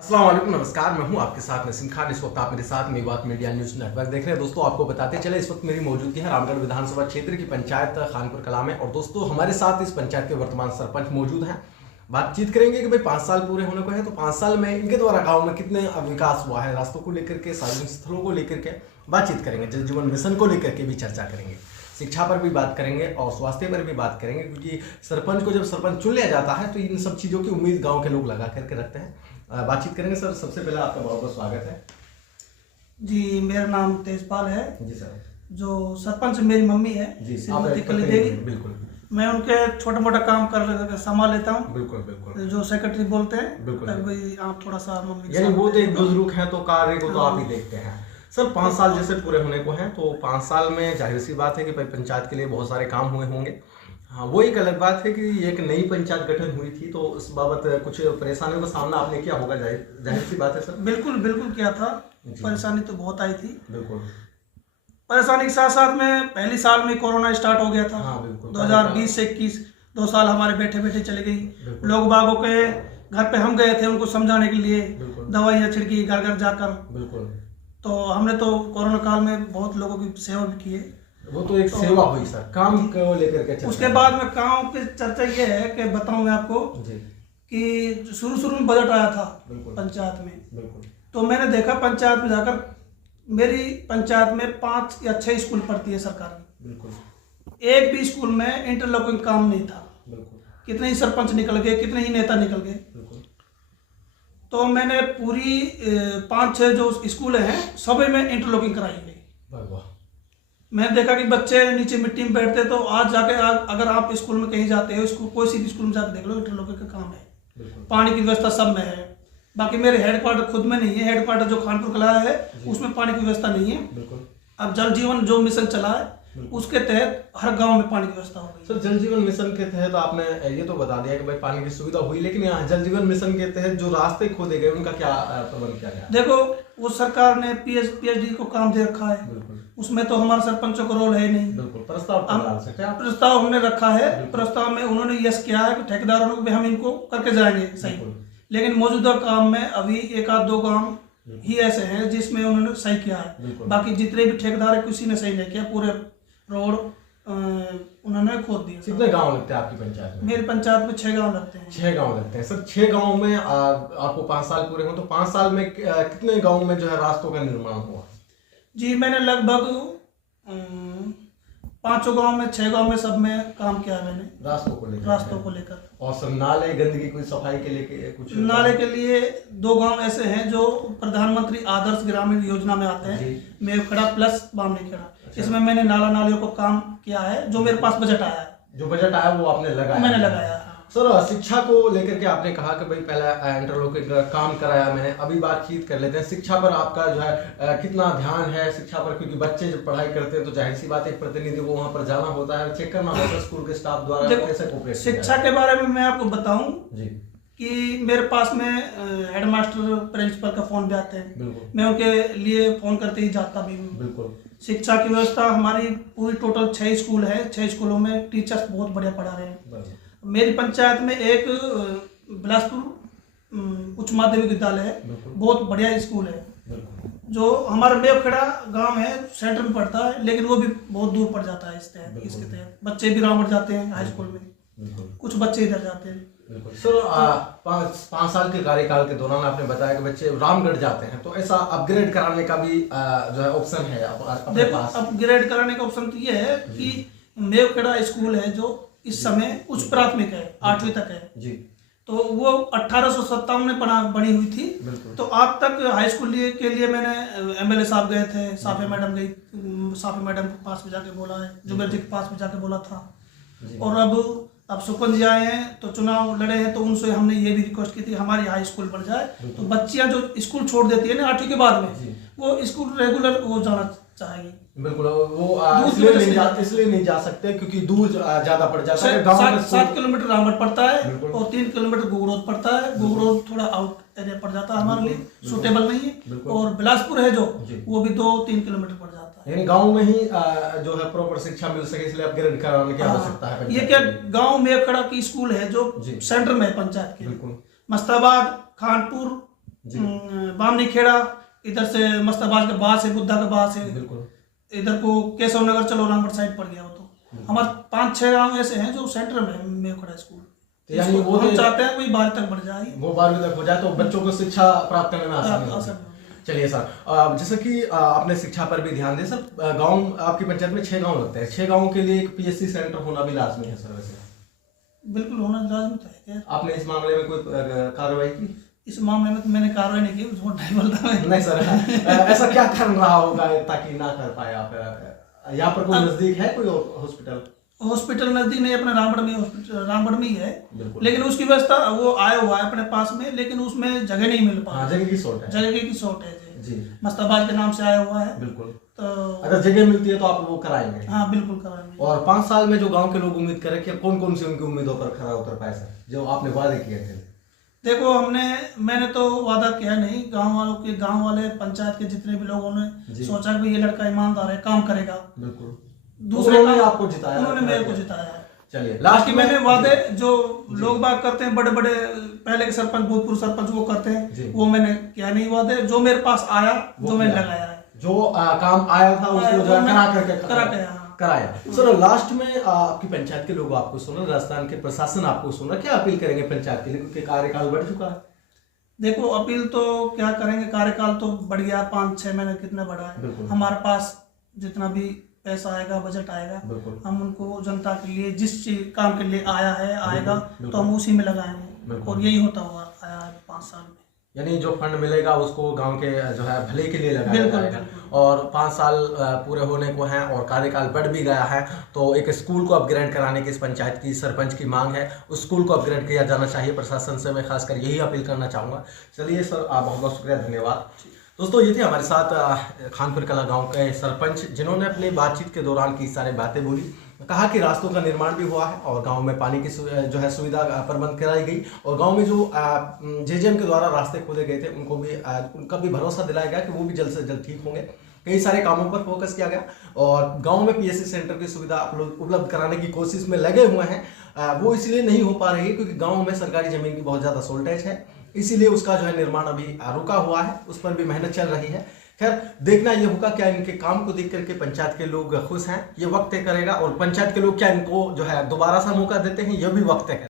अस्सलाम वालेकुम, नमस्कार। मैं हूं आपके साथ नसीम खान। इस वक्त आप मेरे साथ मेवात मीडिया न्यूज़ नेटवर्क देख रहे हैं। दोस्तों, आपको बताते चले इस वक्त मेरी मौजूदगी है रामगढ़ विधानसभा क्षेत्र की पंचायत खानपुर कला में। और दोस्तों, हमारे साथ इस पंचायत के वर्तमान सरपंच मौजूद हैं। बातचीत करेंगे कि भाई 5 साल पूरे होने को है, तो 5 साल में इनके द्वारा गाँव में कितने विकास हुआ है, रास्तों को लेकर के, सार्वजनिक स्थलों को लेकर के बातचीत करेंगे, जल जीवन मिशन को लेकर के भी चर्चा करेंगे, शिक्षा पर भी बात करेंगे और स्वास्थ्य पर भी बात करेंगे। क्योंकि सरपंच को जब सरपंच चुन लिया जाता है तो इन सब चीज़ों की उम्मीद गांव के लोग लगा करके रखते हैं। बातचीत करेंगे। सर, सबसे पहले आपका बहुत बहुत स्वागत है। जी, मेरा नाम तेजपाल है। जी सर। जो सरपंच मेरी मम्मी है जी, श्रीमती कली देवी। बिल्कुल। मैं उनके छोटा मोटा काम कर संभाल लेता हूँ। बिल्कुल बिल्कुल। जो सेक्रेटरी बोलते हैं, बिल्कुल। भाई आप थोड़ा सा मम्मी यानी वो तो एक बुजुर्ग हैं तो कार्य को तो आप ही देखते हैं। सर, 5 साल जैसे पूरे होने को हैं, तो 5 साल में जाहिर सी बात है कि भाई पंचायत के लिए बहुत सारे काम हुए होंगे। हाँ, वो एक अलग बात है कि एक नई पंचायत गठन हुई थी, तो इस बाबत कुछ परेशानियों का सामना आपने किया होगा, जाहिर सी बात है सर। बिल्कुल बिल्कुल किया था। परेशानी तो बहुत आई थी। बिल्कुल। परेशानी के साथ साथ में पहली साल में कोरोना स्टार्ट हो गया था। हाँ, बिल्कुल। 2020 से 21 2 साल हमारे बैठे बैठे चले गई। लोग बागों के घर पे हम गए थे उनको समझाने के लिए, दवाइयाँ छिड़की घर घर जाकर। बिल्कुल। तो हमने तो कोरोना काल में बहुत लोगों की सेवा भी की है। वो तो एक सेवा हुई सर, काम को लेकर के। उसके बाद में गाँव की चर्चा ये है कि बताऊं मैं आपको जी कि शुरू में बजट आया था पंचायत में। बिल्कुल। तो मैंने देखा पंचायत में जाकर, मेरी पंचायत में 5 या 6 स्कूल पढ़ती है सरकारी। बिल्कुल। एक भी स्कूल में इंटरलॉकिंग काम नहीं था। बिल्कुल। कितने ही सरपंच निकल गए, कितने ही नेता निकल गए। बिल्कुल। तो मैंने पूरी 5-6 जो स्कूल हैं सभी में इंटरलॉकिंग कराई गई। वाह। मैंने देखा कि बच्चे नीचे मिट्टी में बैठते, तो आज जाके अगर आप स्कूल में कहीं जाते हो, स्कूल कोई सी भी स्कूल में जाकर देख लो, इंटरलॉकिंग का काम है। पानी की व्यवस्था सब में है। बाकी मेरे हेडक्वार्टर खुद में नहीं है, हेडक्वार्टर जो खानपुर कला है उसमें पानी की व्यवस्था नहीं है। बिल्कुल। अब जल जीवन जो मिशन चला है उसके तहत हर गांव में पानी की व्यवस्था हो गई। सर, जल जीवन मिशन के तहत आपने ये तो बता दिया कि भाई पानी की सुविधा हुई, लेकिन यहाँ जल जीवन मिशन के तहत जो रास्ते खोदे गए उनका क्या प्रबंध किया गया? देखो, वो सरकार ने पीएचडी को काम दे रखा है। बिल्कुल। उसमें तो हमारे सरपंचों का रोल है ही नहीं। बिल्कुल। प्रस्ताव डाल सकते हैं आप। प्रस्ताव हमने रखा है। प्रस्ताव में उन्होंने यस किया है कि ठेकेदारों को भी हम इनको करके जाएंगे सही। लेकिन मौजूदा काम में अभी 1-2 गांव ही ऐसे हैं जिसमें उन्होंने सही किया है। बाकी जितने भी ठेकेदार है किसी ने सही नहीं किया। पूरे रोड उन्होंने खोद दिया। कितने गांव लगते हैं आपकी पंचायत में? मेरी पंचायत में 6 गांव लगते हैं। 6 गांव लगते हैं। सर, 6 गांव में आपको 5 साल पूरे हो, तो 5 साल में कितने गांव में जो है रास्तों का निर्माण हुआ? जी, मैंने लगभग 5 गांव में 6 गांव में सब में काम किया है मैंने, रास्तों को लेकर। और सब नाले गंदगी कोई सफाई के लिए कुछ? नाले के लिए 2 गांव ऐसे हैं जो प्रधानमंत्री आदर्श ग्रामीण योजना में आते हैं, मेवखेड़ा प्लस बामनीखेड़ा। इसमें मैंने नालियों को काम किया है। जो मेरे पास बजट आया है, जो बजट आया वो आपने लगाया? मैंने लगाया। सर, शिक्षा को लेकर के आपने कहा कि भाई पहला इंटरलॉकिंग का काम कराया मैंने। अभी बातचीत कर लेते हैं शिक्षा पर। आपका जो है कितना ध्यान है शिक्षा पर? क्योंकि बच्चे जब पढ़ाई करते हैं तो जाहिर सी बात है एक प्रतिनिधि को वहां पर जाना होता है, चेक करना होता है स्कूल के स्टाफ द्वारा कैसे कोऑपरेट। शिक्षा के बारे में मैं आपको बताऊं जी कि मेरे पास में हेडमास्टर प्रिंसिपल का फोन भी आते हैं। मैं उनके लिए फोन करते ही जाता भी हूँ। बिल्कुल। शिक्षा की व्यवस्था हमारी पूरी टोटल 6 स्कूल है। 6 स्कूलों में टीचर्स बहुत बढ़िया पढ़ा रहे हैं। मेरी पंचायत में एक बिलासपुर उच्च माध्यमिक विद्यालय है, बहुत बढ़िया स्कूल है। जो हमारा मेवखेड़ा गांव है सेंटर में पड़ता है, लेकिन वो भी बहुत दूर पड़ जाता है। इसके तहत बच्चे भी रामगढ़ जाते हैं हाई स्कूल में, कुछ बच्चे इधर जाते हैं। सर, 5 साल के कार्यकाल के दौरान आपने बताया कि बच्चे रामगढ़ जाते हैं, तो ऐसा अपग्रेड कराने का भी जो है ऑप्शन है अपने पास? अपग्रेड कराने का ऑप्शन तो ये है कि मेवखेड़ा स्कूल है जो इस समय उच्च प्राथमिक है, 8वीं तक है जी। तो वो 1857 में बनी हुई थी। तो आज तक हाई स्कूल के लिए मैंने एमएलए साहब गए थे, साफे मैडम गई, साफे मैडम के पास भी जाके बोला है, जुबेर जी के पास भी जाके बोला था। और अब सुपन जी आए हैं तो चुनाव लड़े हैं, तो उनसे हमने ये भी रिक्वेस्ट की थी हमारी हाई स्कूल बन जाए। तो बच्चियां जो स्कूल छोड़ देती है ना 8वीं के बाद में, वो स्कूल रेगुलर वो जाना चाहेगी। बिल्कुल। वो इसलिए नहीं जा सकते क्योंकि दूर ज्यादा पड़ जाता है। गांव में 7 किलोमीटर रामगढ़ पड़ता है और 3 किलोमीटर गुगड़ोद पड़ता है। गुगड़ोद थोड़ा आउट एरिया पड़ जाता है, हमारे लिए सूटेबल नहीं है। और बिलासपुर है जो वो भी 2-3 किलोमीटर पड़ जाता है। यानी गांव में ही जो है प्रॉपर शिक्षा मिल सके, इसलिए अपग्रेड कराने की आवश्यकता है। ये क्या गांव मेवखेड़ा की स्कूल है जो सेंटर में है पंचायत के। मस्ताबाद, खानपुर, बामनी खेड़ा, इधर से मस्ताबाद के बाद से बुद्धा के बाद से बिल्कुल इधर को केशव नगर चलो रामगढ़ साइड पड़ गया वो। तो हमारे 5-6 गांव ऐसे हैं जो सेंटर में है मेवखड़ा स्कूल। तो यानी वो हम चाहते हैं कोई 12 तक बढ़ जाए, वो 12वीं तक हो जाए तो बच्चों को शिक्षा प्राप्त करने में आसानी हो। चलिए सर, जैसे कि आपने शिक्षा पर भी ध्यान दिया सर, गांव आपकी पंचायत में 6 गांव लगते हैं, 6 गांवों के लिए एक पीएससी सेंटर होना भी लाजमी है सर वैसे? बिल्कुल होना लाजमी है। आपने इस मामले में कोई कार्रवाई की? इस मामले में तो मैंने कार्रवाई नहीं की, उसको नहीं बोलता मैं। नहीं सर, ऐसा क्या कारण रहा होगा ताकि ना कर पाए आप? यहाँ पर कोई नजदीक है कोई हॉस्पिटल? हॉस्पिटल नजदीक नहीं, अपने रामगढ़ में हॉस्पिटल रामगढ़ में ही है, लेकिन उसकी व्यवस्था वो आया हुआ है अपने पास में, लेकिन उसमें जगह नहीं मिल पा रहा। जगह की शॉर्ट है, जगह की शॉर्ट है जी। मस्ताबाद के नाम से आया हुआ है। बिल्कुल। तो अगर जगह मिलती है तो आप वो कराएंगे? हाँ बिल्कुल कराएंगे। और 5 साल में जो गांव के लोग उम्मीद करें कि कौन कौन सी उनकी उम्मीदों पर खरा उतर पाए सर, जो आपने वादे किए थे? देखो मैंने तो वादा किया नहीं, गांव वाले पंचायत के जितने भी लोगों ने सोचा कि ये लड़का ईमानदार है, काम करेगा। बिल्कुल। दूसरे आपको जिताया, उन्होंने मेरे को जिताया है। चलिए लास्ट की मैंने वादे जो लोग बात करते हैं, बड़े बड़े पहले के सरपंच भूतपूर्व सरपंच वो करते हैं, वो मैंने क्या नहीं वादे, जो मेरे पास आया जो मैंने लगाया है, जो काम आया था उसको जो कराया। सर लास्ट में आपकी पंचायत के लोग आपको सुन रहे, राजस्थान के प्रशासन आपको सुन रहा, क्या अपील करेंगे पंचायत के लिए, क्योंकि कार्यकाल बढ़ चुका है? देखो अपील तो क्या करेंगे, कार्यकाल तो बढ़ गया, 5-6 महीने कितना बढ़ा है। हमारे पास जितना भी पैसा आएगा, बजट आएगा, हम उनको जनता के लिए जिस काम के लिए आएगा तो हम उसी में लगाएंगे, और यही होता हुआ आया है 5 साल में। यानी जो फंड मिलेगा उसको गांव के जो है भले के लिए लगाया जाएगा। और 5 साल पूरे होने को हैं और कार्यकाल बढ़ भी गया है, तो एक स्कूल को अपग्रेड कराने की इस पंचायत की सरपंच की मांग है, उस स्कूल को अपग्रेड किया जाना चाहिए। प्रशासन से मैं खासकर यही अपील करना चाहूँगा। चलिए सर, आप बहुत बहुत शुक्रिया, धन्यवाद। दोस्तों ये थे हमारे साथ खानपुर कला गांव के सरपंच, जिन्होंने अपनी बातचीत के दौरान की सारी बातें बोली। कहा कि रास्तों का निर्माण भी हुआ है और गांव में पानी की जो है सुविधा प्रबंध कराई गई, और गांव में जो जेजेएम के द्वारा रास्ते खोले गए थे उनका भी भरोसा दिलाया गया कि वो भी जल्द से जल्द ठीक होंगे। कई सारे कामों पर फोकस किया गया और गांव में पीएससी सेंटर की सुविधा उपलब्ध कराने की कोशिश में लगे हुए हैं। वो इसलिए नहीं हो पा रही है क्योंकि गाँव में सरकारी जमीन की बहुत ज़्यादा शॉर्टेज है, इसीलिए उसका जो है निर्माण अभी रुका हुआ है, उस पर भी मेहनत चल रही है। खैर देखना ये होगा क्या इनके काम को देख करके पंचायत के लोग खुश हैं, ये वक्त तय करेगा, और पंचायत के लोग क्या इनको जो है दोबारा सा मौका देते हैं, ये भी वक्त तय करेगा।